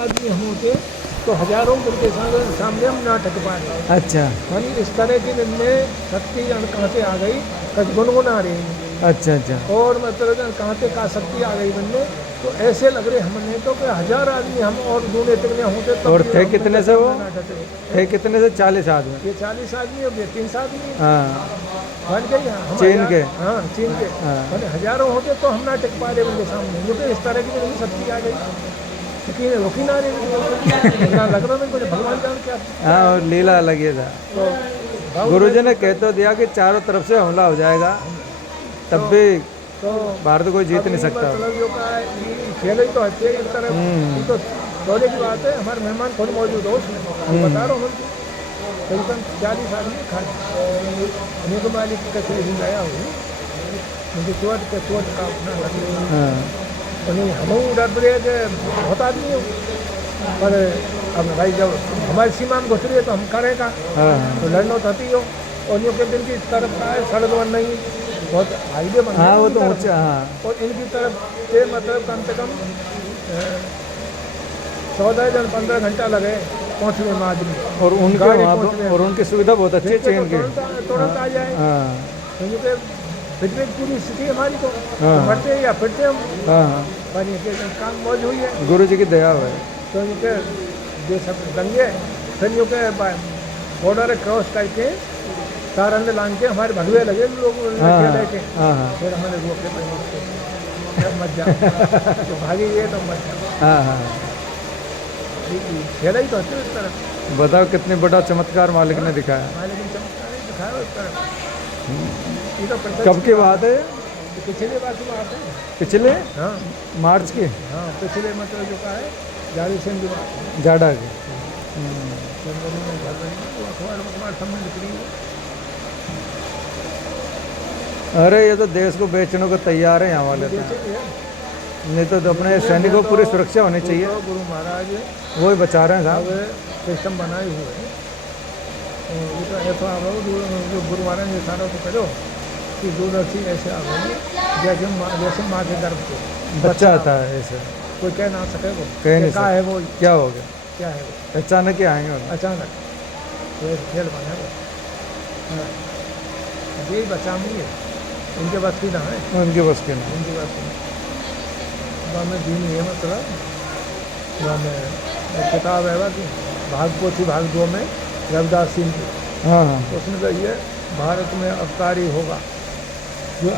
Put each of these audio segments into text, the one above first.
आदमी हम होते तो हजारों के सामने हम ना टक पाए। अच्छा हम इस तरह की दिन में शक्ति कहाँ से आ गई, कच गुनगुना रही है। अच्छा अच्छा। और मतलब कहाँ से का शक्ति आ गई बनने, तो ऐसे लग रहे हमने तो कि 1000 आदमी हम और दूने तक होते तब और भी थे हम कितने से वो? ना डटे। थे कितने से? 40 आदमी। ये 40 आदमी और ये 3 आदमी हाँ बन गई। हम चीन के। हाँ चीन के। हाँ। मैंने हजारों होते तो हम ना टिक पा रहे उनके सामने, क्योंकि इस तरह की शक्ति आ गई, लेकिन रुकी ना रही ना लग रहा था कुछ भगवान जान क्या। हाँ और लीला अलग ही था। तो गुरुजी ने कह तो दिया कि चारों तरफ से हमला हो जाएगा, तब भी तो भारत कोई जीत नहीं सकता। मतलब जो का खेल ही तो अच्छे इस तरह ये तो दौरे की बात है। हमारे मेहमान खुद मौजूद हो उसमें बता रहा हूँ उनको करीबन 40 आदमी खाए। उन्हें तो मालिक कचरे ही लाया हूँ मुझे चोट का अपना लगे। उन्हें हम डर पड़े कि बहुत आदमी हो, पर अब भाई जब हमारी सीमा में घुस रही है तो हम करेगा तो लड़ना तो ही हो। और यूँ के दिन की तरफ का है सड़क वन नहीं बहुत हाईवे बन हाँ वो तो ऊँचा। हाँ और इनकी तरफ से मतलब कम से कम 14-15 घंटा लगे पहुँचने में आदमी। और उनके वहाँ पर और उनकी सुविधा बहुत अच्छी है चीन की। तुरंत आ जाए। हाँ फिटनेस पूरी स्थिति हमारी तो मरते या फिरते हम। हाँ पर ये काम मौज हुई है, गुरु जी की दया है। तो यूँ के ये सब दंगे फिर यूँ के बॉर्डर क्रॉस करके तारन लांग के हमारे भगवे लगे लोग लेके। फिर हमने रोके मत जाओ तो भागी ये तो मत जाओ। हाँ हाँ खेला ही तो अच्छे इस तरह। बताओ कितने बड़ा चमत्कार मालिक ने दिखाया। मालिक ने चमत्कार ही दिखाया इस तरह। ये तो प्रत्यक्ष कब की बात है? पिछले बात की बात है। पिछले हाँ मार्च की। हाँ पिछले मतलब जो का है जाड़ी से की बात है। जाड़ा की। जनवरी में अखबार सब में निकली है। अरे ये तो देश को बेचने को तैयार है यहाँ वाले तो। नहीं तो अपने सैनिकों को पूरी सुरक्षा होनी चाहिए। गुरु महाराज वो ही बचा रहे हैं साहब। सिस्टम बनाए हुए हैं। ये तो ऐसा आ रहा जो गुरु महाराज ने सारा तो करो कि दूरदर्शी ऐसे आ रही जैसे माँ के गर्भ को बच्चा आता है ऐसे कोई कह ना सके वो कह नहीं क्या है वो क्या हो गया, क्या है वो अचानक ही आएंगे अचानक तो खेल बना वो। यही बचा नहीं है उनके बस की ना है। उनके बस के ना उनकी बस की में दीन ये मतलब किताब है कि भाग पोथी भाग 2 में रविदास सिंह की। हाँ हाँ उसमें कहिए भारत में अवतारी होगा जो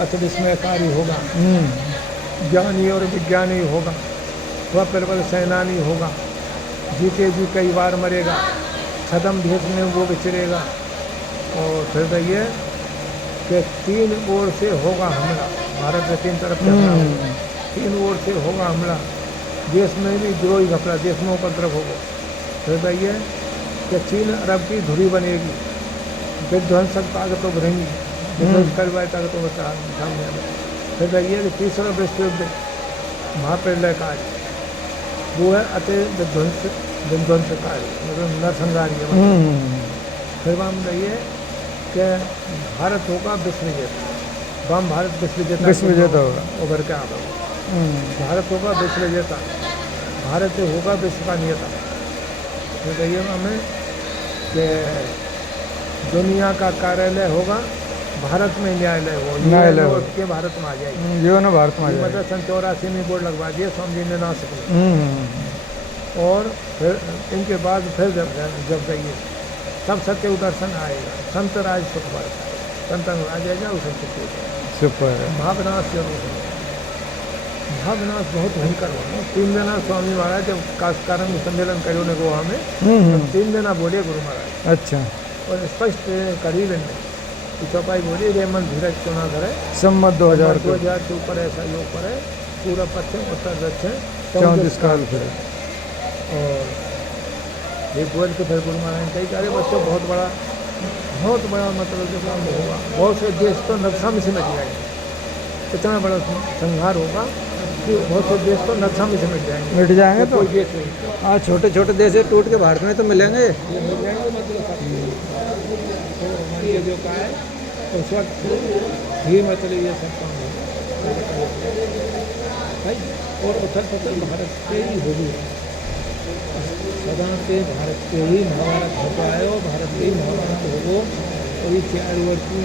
अति विस्मयकारी होगा, ज्ञानी और विज्ञानी होगा, वह प्रबल सेनानी होगा, जीते जी कई बार मरेगा, छदम भेद में वो विचरेगा। और फिर कहिए कि 3 ओर से होगा हमला, भारत में 3 तरफ से 3 ओर से होगा हमला, देश में भी द्रोही घपला, देश में उपद्रव होगा। फिर कहिए कि चीन अरब की धुरी बनेगी, विध्वंसक ताकतों बढ़ेंगी, विध्वंस करवाए ताकतों का सामने आए। फिर कहिए कि तीसरा विश्व युद्ध महाप्रलय काल वो है अति विध्वंसकारी मतलब नरसंहारी है। फिर हम कहिए कि भारत होगा विश्व विजेता, बम भारत विश्व विजेता होगा उभर के आगा। भारत होगा विश्व विजेता, भारत होगा विश्व का नेता। फिर कहिए हमें कि दुनिया का कार्यालय होगा भारत में, न्यायालय हो न्यायालय के भारत में आ जाएगी। जो ना भारत में आ जाएगी। मतलब सन 84 में बोर्ड लगवा दिए स्वामी जी ने ना सके। और फिर इनके बाद फिर जब कहिए तब सत्य दर्शन आएगा, संत राज सुख बरसा, संत आ जाएगा उस सुपर भावनाश जरूर है। भावनाश बहुत भयंकर हो। 3 दिन स्वामी महाराज जब कास्कारंग सम्मेलन करो ने गोवा में, 3 दिन बोले गुरु महाराज। अच्छा और स्पष्ट करीब इनमें चौपाई बोली रे मन धीरज चुना करे सम्मत 2000 के ऊपर ऐसा योग करे, पूरा पश्चिम उत्तर दक्षिण 34 काल फिर। और ये बोल के फिर गुरु महाराज ने कही अरे बच्चों बहुत बड़ा मतलब जो काम होगा, बहुत से देश तो नक्शा में सिमट जाएंगे, इतना बड़ा संहार होगा कि बहुत से देश तो नक्शा में सिमट जाएंगे। मिट जाएंगे तो कोई देश नहीं। हाँ छोटे छोटे देश है टूट के भारत में तो मिलेंगे। ये मिल जाएंगे मतलब ये जो का है उस वक्त ही मतलब ये सब काम होगा। और उथल पुथल भारत से ही होगी। सदा से भारत के ही महाभारत हो पाए हो, भारत के ही महाभारत होगो। और ये 4 वर्ष की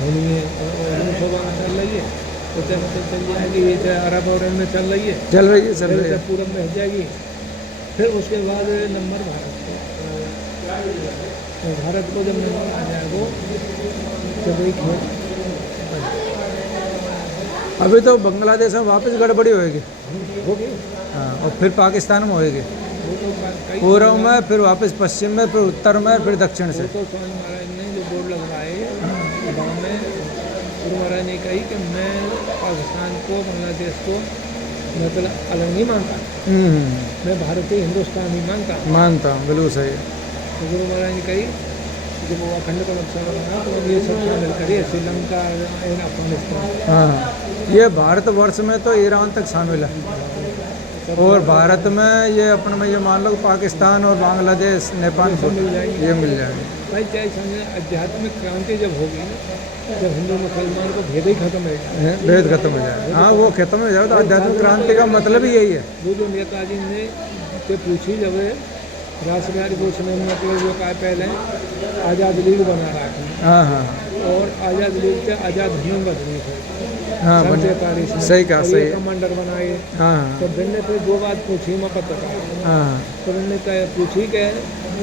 होनी है और शोभा में चल रही है, तो मतलब चल जाएगी। ये अरब और में चल रही है, चल रही है, चल रही है। पूरब में हो जाएगी। फिर उसके बाद नंबर भारत को, तो भारत को जब नंबर आ जाएगा तो वही खेल अभी तो बांग्लादेश में वापस गड़बड़ी होएगी। होगी। हाँ, और फिर पाकिस्तान में होएगी, वो तो कई पूर्व में, फिर वापस पश्चिम में, फिर उत्तर में, फिर दक्षिण से। वो तो स्वामी महाराज ने जो बोर्ड लगवाए गाँव में, गुरु महाराज ने कही कि मैं पाकिस्तान को, बांग्लादेश को मतलब अलग नहीं मानता, मैं भारतीय हिंदुस्तान ही मानता हूँ, बिल्कुल सही है। तो गुरु महाराज ने कही जब वो अखंड को नक्शा बना तो ये सब शामिल करिए, श्रीलंका, अफगानिस्तान। हाँ, ये भारतवर्ष में तो ईरान तक शामिल है, और भारत में ये अपन में ये मान लो पाकिस्तान और बांग्लादेश, नेपाल मिल जाएंगे। ये मिल जाएंगे। भाई चाहे समझे आध्यात्मिक क्रांति जब होगी, जब हिंदू मुसलमान को भेद ही खत्म हो जाए, भेद खत्म हो जाए। हाँ, वो खत्म हो जाए तो आध्यात्मिक क्रांति का मतलब ही यही है। वो जो नेताजी ने से पूछी जब राष्ट्रवादी को उसने मतलब जो कहा पहले आज़ाद लीग बना रहा था। हाँ हाँ, और आज़ाद लीग से आज़ाद हिंद बदली थे। हाँ, सही कहा, सही है। कमांडर बनाए। हाँ तो मैंने फिर 2 बात पूछी मैं पत्रकार। हाँ, तो मैंने पूछी कि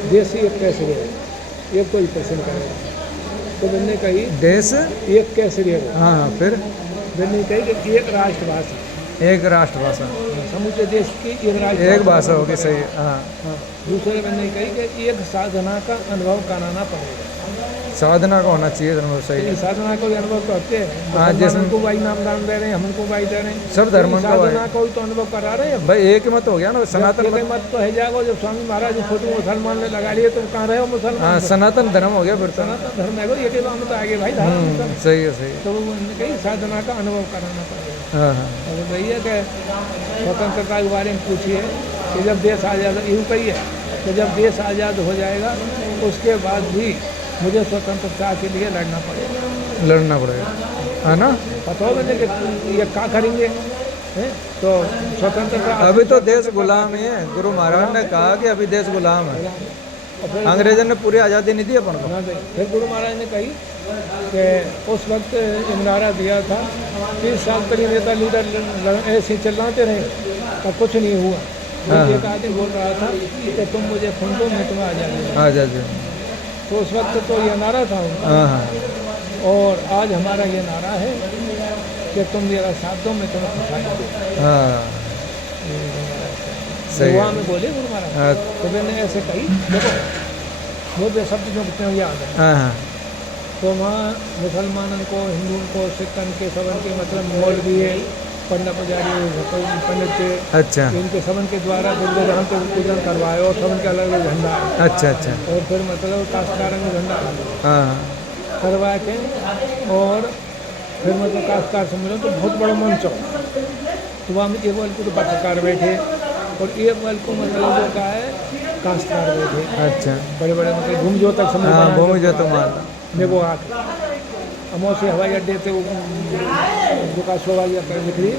देश एक कैसे रहे, एक कोई पसंद करेगा। तो मैंने कही देश एक कैसे रहेगा। हाँ, फिर मैंने कही कि एक राष्ट्रभाषा, एक राष्ट्रभाषा, समूचे देश की एक भाषा होगी, सही है। हाँ, दूसरे मैंने कही कि एक साधना का अनुभव कराना पड़ेगा, साधना का होना चाहिए धर्म, सही है। साधना को अनुभव करते हैं। हाँ, जैसे को भाई नाम दान दे रहे हैं, हमको भाई दे रहे हैं, सब धर्म का साधना को तो अनुभव करा रहे हैं भाई। एक मत हो गया ना, सनातन मत तो है जाएगा। जब स्वामी महाराज जी फोटो मुसलमान ने लगा लिए तो कहाँ रहे हो मुसलमान। हाँ, सनातन धर्म हो गया फिर तो। सनातन धर्म है ये के तो आगे भाई धर्म। सही है, सही है। तो उन्होंने कही साधना का अनुभव कराना पड़ेगा। हाँ हाँ, और वही है कि स्वतंत्रता के बारे में पूछिए कि जब देश आज़ाद, यूँ कही है कि जब देश आज़ाद हो जाएगा उसके बाद भी मुझे स्वतंत्रता के लिए लड़ना पड़ेगा, है ना। पता हो मैंने कि ये क्या करेंगे हैं? तो स्वतंत्रता अभी तो देश गुलाम ही है। गुरु महाराज ने कहा कि अभी देश गुलाम है, अंग्रेजों ने पूरी आज़ादी नहीं दी अपन को। फिर गुरु महाराज ने कही कि उस वक्त नारा दिया था 30 साल तक नेता लीडर ऐसे चिल्लाते रहे पर कुछ नहीं हुआ। एक आदमी बोल रहा था कि तुम मुझे खून दो मैं तुम्हें आज़ादी। तो उस वक्त तो ये नारा था उनका। और आज हमारा ये नारा है कि तुम मेरा साथ दो मैं तुम्हें खुशहाली गोवा में बोले गुरु महाराज। तो मैंने ऐसे कही, देखो वो शब्द जो कितने याद है। तो वहाँ मुसलमानों को, हिंदुओं को, सिखन के, सबन के मतलब मौलवी है, पंडित पुजारी, पंडित के, अच्छा, इनके सबन के द्वारा दुर्गा को पूजन करवाए और सबन का अलग अलग झंडा है। अच्छा अच्छा। और फिर मतलब काश्तकार में झंडा करवा के और फिर मतलब काश्तकार सम्मेलन तो बहुत बड़ा मंच हो। तो वहाँ में एक वाल को तो पत्रकार बैठे और एक वाल को मतलब जो का है काश्तकार बैठे। अच्छा, बड़े बड़े मतलब घूमजो तक सम्मेलन में वो आके अमौसी हवाई अड्डे से जो का शोभा यात्रा निकली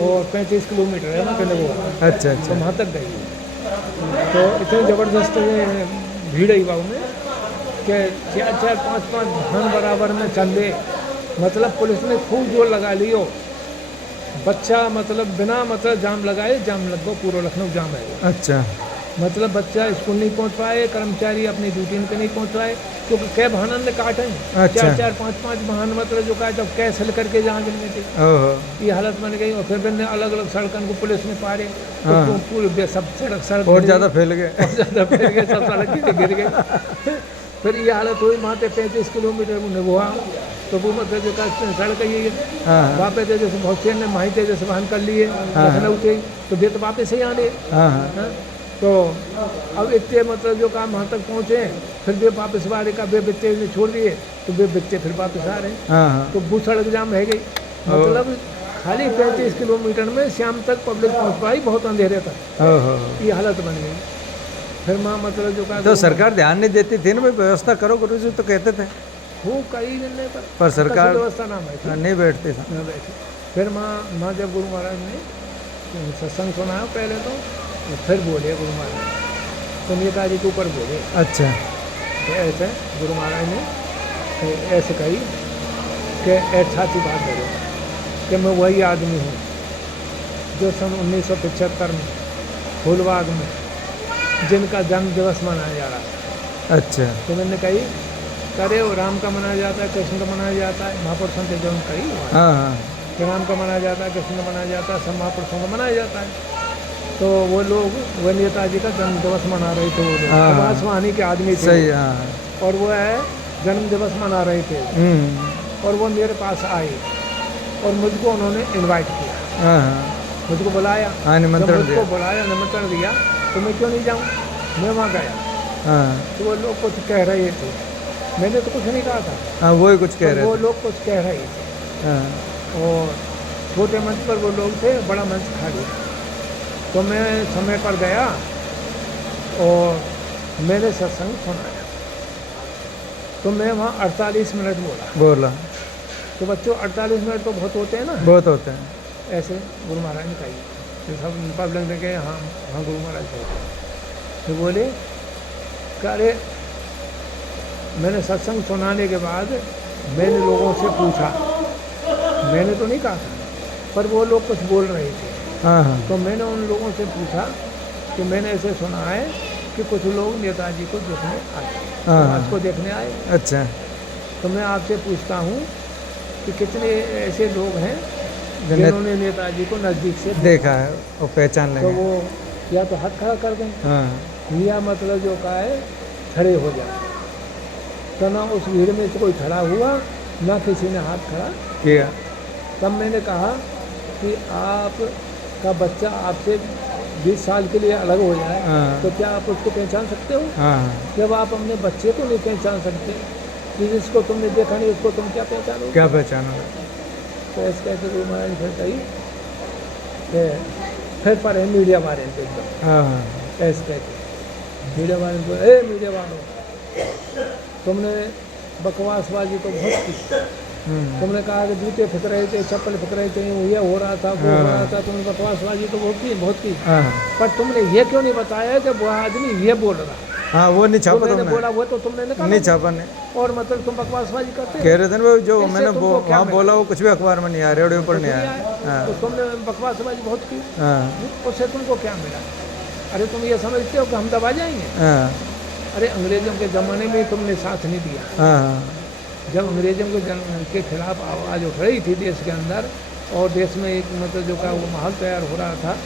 और 35 किलोमीटर है ना कहने वो। अच्छा अच्छा। तो वहाँ तक गई तो इतनी ज़बरदस्त भीड़ आई बाबू में कि 4-4, 5-5 धान बराबर में चल मतलब पुलिस ने खूब जोर लगा लियो। बच्चा मतलब बिना मतलब जाम लगाए जाम लग गो, पूरा लखनऊ जाम है। अच्छा, मतलब बच्चा स्कूल नहीं पहुंच पाए, कर्मचारी अपनी ड्यूटी पे नहीं पहुंच पाए क्योंकि कै वाहन ने काटे। अच्छा। 4-4, 5-5 वाहन मतलब जो का जब कैस हल करके जहाँ गिरने की ये हालत बन गई। और फिर मैंने अलग अलग सड़कों को पुलिस ने पारे तो पूरे सब सड़क और ज़्यादा फैल गए, सब सड़क गिर गए। फिर ये हालत हुई वहाँ पे 35 किलोमीटर में हुआ। तो वो मतलब जो का सड़क ये वहाँ पे जैसे बहुत से ने माही जैसे वाहन कर लिए लखनऊ से तो वे तो वापस ही आने। तो अब इतने मतलब जो काम वहाँ तक पहुँचे फिर वे वापस वाले का वे बच्चे ने छोड़ दिए तो वे बच्चे फिर वापस आ रहे हैं। तो वो सड़क जाम रह गई। मतलब खाली 35 किलोमीटर में शाम तक पब्लिक पहुँच पाई, बहुत अंधेरे तक ये हालत बन गई। फिर माँ मतलब जो का तो सरकार ध्यान नहीं देती थी ना, भाई व्यवस्था करो गुरु जी तो कहते थे वो कहीं नहीं पर सरकार व्यवस्था ना नहीं बैठते थे। फिर माँ जब गुरु महाराज ने सत्संग सुनाया पहले तो फिर बोले गुरु महाराज तो नेताजी के ऊपर बोले। अच्छा। तो ऐसे गुरु महाराज ने ऐसे कही कि छाती बात करो कि मैं वही आदमी हूँ जो सन 1975 में फूलबाग में जिनका जन्म दिवस मनाया जा रहा है। अच्छा। तो मैंने कही करे वो राम का मनाया जाता है, कृष्ण का मनाया जाता है, महापुरुषों के जन्म कही हाँ हाँ। कि राम का मनाया जाता है, कृष्ण का मनाया जाता है, सब महापुरुषों का मनाया जाता है। तो वो लोग वो नेताजी का जन्म दिवस मना रहे थे, वो लोग हाँ। आसमानी के आदमी थे। सही। हाँ। और वो है जन्म दिवस मना रहे थे और वो मेरे पास आए और मुझको उन्होंने इनवाइट किया। हाँ। मुझको बुलाया। हाँ, निमंत्रण मुझको दिया। बुलाया, निमंत्रण दिया, तो मैं क्यों नहीं जाऊँ। मैं वहाँ गया। हाँ। तो वो लोग कुछ कह रहे थे, मैंने तो कुछ नहीं कहा था। हाँ, वही कुछ कह रहे वो थे। लोग कुछ कह रहे थे। हाँ। और छोटे मंच पर वो लोग थे, बड़ा मंच खाली। तो मैं समय पर गया और मैंने सत्संग सुनाया। तो मैं वहाँ 48 मिनट बोला। तो बच्चों 48 मिनट तो बहुत होते हैं ना। बहुत होते हैं। ऐसे गुरु महाराज ने कही, तो सब पब्लिक ने कहे हाँ हाँ गुरु महाराज कहते। तो बोले कि अरे मैंने सत्संग सुनाने के बाद मैंने लोगों से पूछा, मैंने तो नहीं कहा था, पर वो लोग कुछ बोल रहे थे। हाँ हाँ। तो मैंने उन लोगों से पूछा कि मैंने ऐसे सुना है कि कुछ लोग नेताजी को देखने आए, समाज को देखने आए। अच्छा। तो मैं आपसे पूछता हूँ कि कितने ऐसे लोग हैं जिन्होंने नेताजी को नज़दीक से देखा है और पहचान तो लेंगे। वो या तो हाथ खड़ा कर दें हाँ। या मतलब जो का है खड़े हो जाए। तो ना उस भीड़ में से कोई खड़ा हुआ, ना किसी ने हाथ खड़ा किया। तब मैंने कहा कि आपका बच्चा आपसे 20 साल के लिए अलग हो जाए हाँ। तो क्या आप उसको पहचान सकते हो। हाँ। जब आप अपने बच्चे को नहीं पहचान सकते, कि जिसको तुमने देखा नहीं उसको तुम क्या पहचानोगे। क्या पहचानोगे। तो ऐसे कहते गुरु महाराज फिर कही कि फिर पर है मीडिया वाले पे एकदम हाँ। ऐसे कहते मीडिया वाले को, ए मीडिया वालों तुमने बकवासबाजी तो बहुत की। तुमने कहा कि जूते फेंक रहे थे, चप्पल फेंक रहे थे, ये हो रहा था, वो हो रहा था, तुमने बकवासबाजी तो बहुत की। हाँ। पर तुमने ये क्यों नहीं बताया कि वो आदमी ये बोल रहा। हाँ, वो नहीं छापा तुमने तुमने। बोला वो तो तुमने नहीं छापा नहीं। और मतलब तुम बकवासबाजी करते कह रहे थे ना वो जो इससे मैंने तुमको क्या वहाँ मिला? बोला वो कुछ भी अखबार में नहीं आया, रेडियो पर नहीं आया। हाँ। तो तुमने बकवासबाजी बहुत की, हाँ। उससे तुमको क्या मिला। अरे तुम ये समझते हो कि हम दबा जाएंगे। हाँ। अरे अंग्रेजों के ज़माने में तुमने साथ नहीं दिया। हाँ। जब अंग्रेजों के खिलाफ आवाज़ उठ रही थी देश के अंदर और देश में एक मतलब जो का वो माहौल तैयार हो रहा था,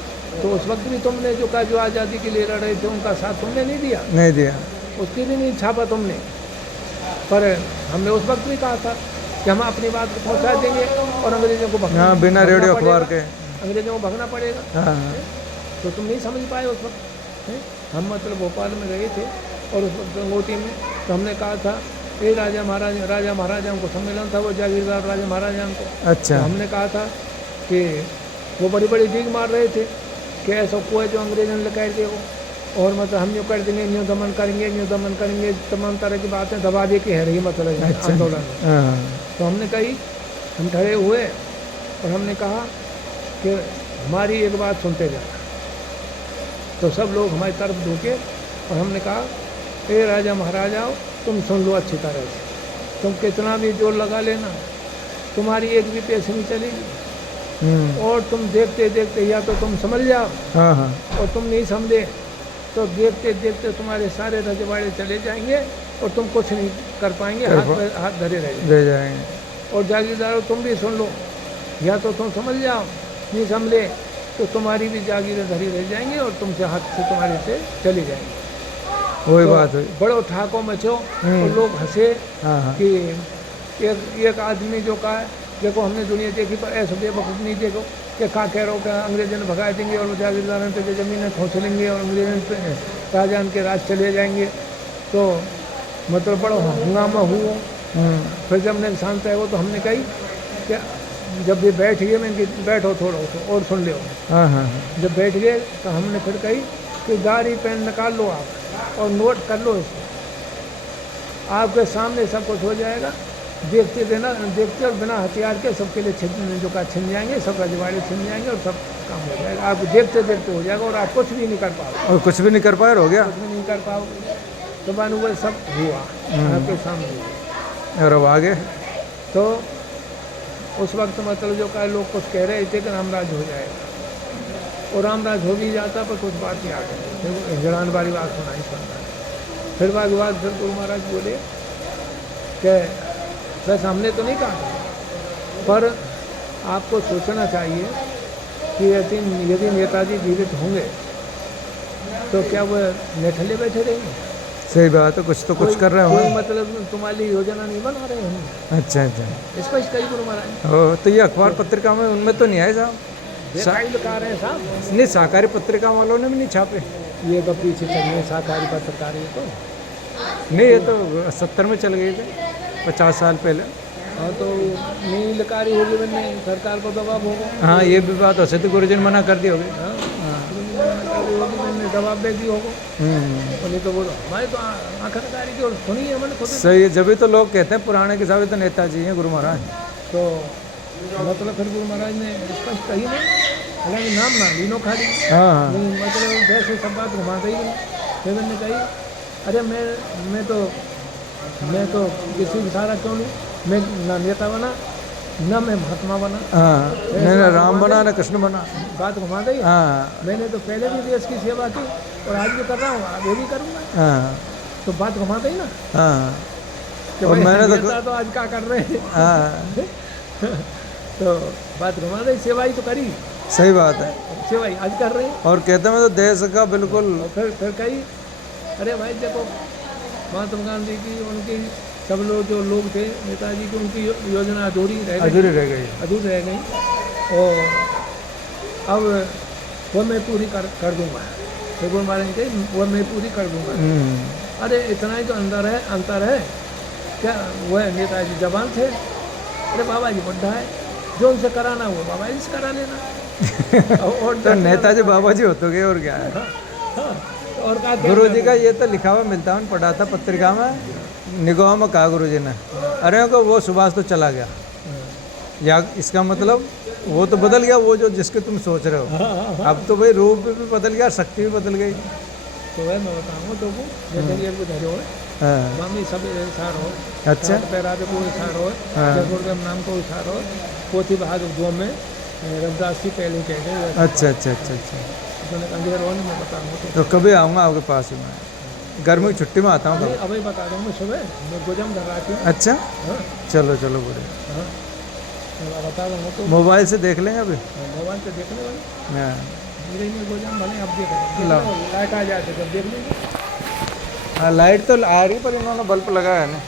तो उस वक्त भी तुमने जो का जो आज़ादी के लिए लड़ रहे थे उनका साथ तुमने नहीं दिया। नहीं दिया। उसकी भी नहीं छापा तुमने। पर हमने उस वक्त भी कहा था कि हम अपनी बात को पहुंचा देंगे और अंग्रेजों को हाँ, बिना रेडियो अखबार के अंग्रेजों को भगना पड़ेगा। हाँ। तो तुम नहीं समझ पाए उस वक्त। हैं? हम मतलब भोपाल में गए थे और उस वक्त गंगोटी में तो हमने कहा था ये राजा महाराजाओं को सम्मेलन था, वो जागीरदार राजा महाराजाओं को। अच्छा। तो हमने कहा था कि वो बड़ी बड़ी डीग मार रहे थे कि ऐसा कोई जो अंग्रेजों ने कह दिया वो, और मतलब हम यूँ कर देंगे, यूँ दमन करेंगे, तमाम तरह की बातें दबा दे के है रही मतलब आंदोलन में। हाँ। तो हमने कही, हम खड़े हुए और हमने कहा कि हमारी एक बात सुनते जाना। तो सब लोग हमारी तरफ झुके और हमने कहा ए राजा महाराजाओं तुम सुन लो अच्छी तरह से, तुम कितना भी जोर लगा लेना तुम्हारी एक भी पैसे नहीं चलेगी। और तुम देखते देखते या तो तुम समझ जाओ, हाँ हाँ, और तुम नहीं समझे तो देखते देखते तुम्हारे सारे रजवाड़े चले जाएंगे और तुम कुछ नहीं कर पाएंगे, हाथ धरे रह जाएंगे। और जागीरदारों तुम भी सुन लो, या तो तुम समझ जाओ, नहीं समझे तो तुम्हारी भी जागीरें धरी रह जाएंगी और तुमसे हाथ से तुम्हारे से चली जाएंगी। वही तो बात हुई। बड़ो ठाको मचो और लोग हंसे हाँ। कि एक आदमी जो का है, देखो हमने दुनिया देखी पर ऐसा बेवकूफ़ नहीं देखो कि कहा कह रहा हो कि अंग्रेजों ने भगा देंगे और जागीरदारों पे ज़मीनें खोस लेंगे और अंग्रेजों पे राजा के राज चले जाएंगे। तो मतलब बड़ा हंगामा हुआ। फिर जब हमने शांत है वो तो हमने कही कि जब भी बैठ गए मैं बैठो थोड़ा और सुन लो। हाँ हाँ। जब बैठ गए तो हमने फिर कही कि दाढ़ी पेन निकाल लो आप और नोट कर लो इसको, आपके सामने सब कुछ हो जाएगा। देखते और बिना हथियार के सबके लिए जो का छिन जाएंगे, सब रजवाड़े छिन जाएंगे और सब काम हो जाएगा, आप देखते देखते हो जाएगा और आप कुछ भी नहीं कर पाओगे, और कुछ भी नहीं कर पाए, हो गया। कुछ भी नहीं कर पाओगे। तो मानो वो सब हुआ आपके सामने। और अब आगे तो उस वक्त मतलब जो का लोग कुछ कह रहे थे कि रामराज हो जाएगा, और रामराज हो भी जाता पर कुछ बात नहीं आती, जड़ान वाली बात सुनाई सुनता है। फिर बाद फिर गुरु महाराज बोले कि बस हमने तो नहीं कहा, पर आपको सोचना चाहिए कि यदि नेताजी जीवित होंगे तो क्या वो नेठले बैठे रहेंगे? सही बात है, कुछ तो कुछ कर रहे कोई हो। मतलब तुम्हारी योजना नहीं बना रहे हम, अच्छा अच्छा। स्पष्ट कही गुरु महाराज। ओ, तो ये अखबार पत्रिका में उनमें तो नहीं आए साहब? देखा ही लिखा रहे हैं साहब, नहीं, सहकारी पत्रिका वालों ने भी नहीं छापे। ये तो पीछे चलिए सहकारी पत्रकारी तो। नहीं, ये तो 70 में चल गए थे, 50 साल पहले। हाँ तो नहीं लिकारी होगी मैंने, सरकार को दबाव होगा। हाँ, ये भी बात हो सकती, गुरुजी ने मना कर दी होगी। हाँ होगी, मैंने दबाव दे दी होगा, और नहीं तो बोलो हमारे तो आखिरकारी की और सुनी है मैंने खुद। सही है, जब तो लोग कहते हैं पुराने के साथ तो नेताजी हैं गुरु महाराज। तो मतलब फिर गुरु महाराज ने स्पष्ट कही नहीं, हालांकि नाम ना लीनो खाली, हाँ लेकिन मतलब वैसे सब बात घुमाते ही नहीं। फिर मैंने कही अरे मैं तो किसी भी सहारा क्यों लूँ, मैं ना नेता बना ना मैं महात्मा बना, हाँ, नहीं राम बना ना कृष्ण बना। बात घुमा गई। हाँ मैंने तो पहले भी देश की सेवा की और आज भी कर रहा हूँ, आगे भी करूँगा। हाँ तो बात घुमा गई ना हाँ। कि और भाई मैंने नेता तो आज क्या कर रहे हैं। हाँ, तो बात घुमा गई, सेवाई तो करी, सही बात है। सेवाई आज कर रहे हैं। और कहते हैं मैं तो देश का बिल्कुल। और फिर कही अरे भाई देखो महात्मा गांधी की उनकी सब लोग जो लोग थे नेताजी की, उनकी योजना अधूरी रह गई, और अब वो मैं पूरी कर दूंगा। फिर वो महाराज कही वो मैं पूरी कर दूंगा। अरे इतना ही तो अंतर है क्या, वह नेताजी जवान थे, अरे बाबा जी बुढ़ा है, जो उनसे कराना वो बाबा जी से करा लेना। और तो नेताजी बाबा जी होते गए, और क्या है। और क्या गुरु जी का ये तो लिखा हुआ मिलता है, पढ़ा था पत्रिका में, निगोह में कहा गुरु जी ने, अरे को वो सुभाष तो चला गया, या इसका मतलब वो तो बदल गया, वो जो जिसके तुम सोच रहे हो। अब तो भाई रूप भी बदल गया, शक्ति भी बदल गई। तो वह मैं बताऊँ तो वो जैसे ये बुझे हो मामी सब सार हो, अच्छा पैरा को सार हो, गुरुदेव नाम को सार हो, पोथी भाग दो में रविदास जी पहले कह गए। अच्छा अच्छा अच्छा अच्छा। अंधेर हो मैं बताऊँ तो कभी आऊँगा आपके पास में, गर्मी की छुट्टी में आता हूँ। अभी बता दूँगा सुबह, मैं गोजम घर आती हूँ। अच्छा चलो चलो बुरे, बता दूँगा तो मोबाइल से देख लेंगे अभी। मोबाइल से देखने वाले हाँ गोजम भले अब देख लाइट आ जाए तो जब देख लेंगे। हाँ, लाइट तो आ रही पर इन्होंने बल्ब लगाया है ना।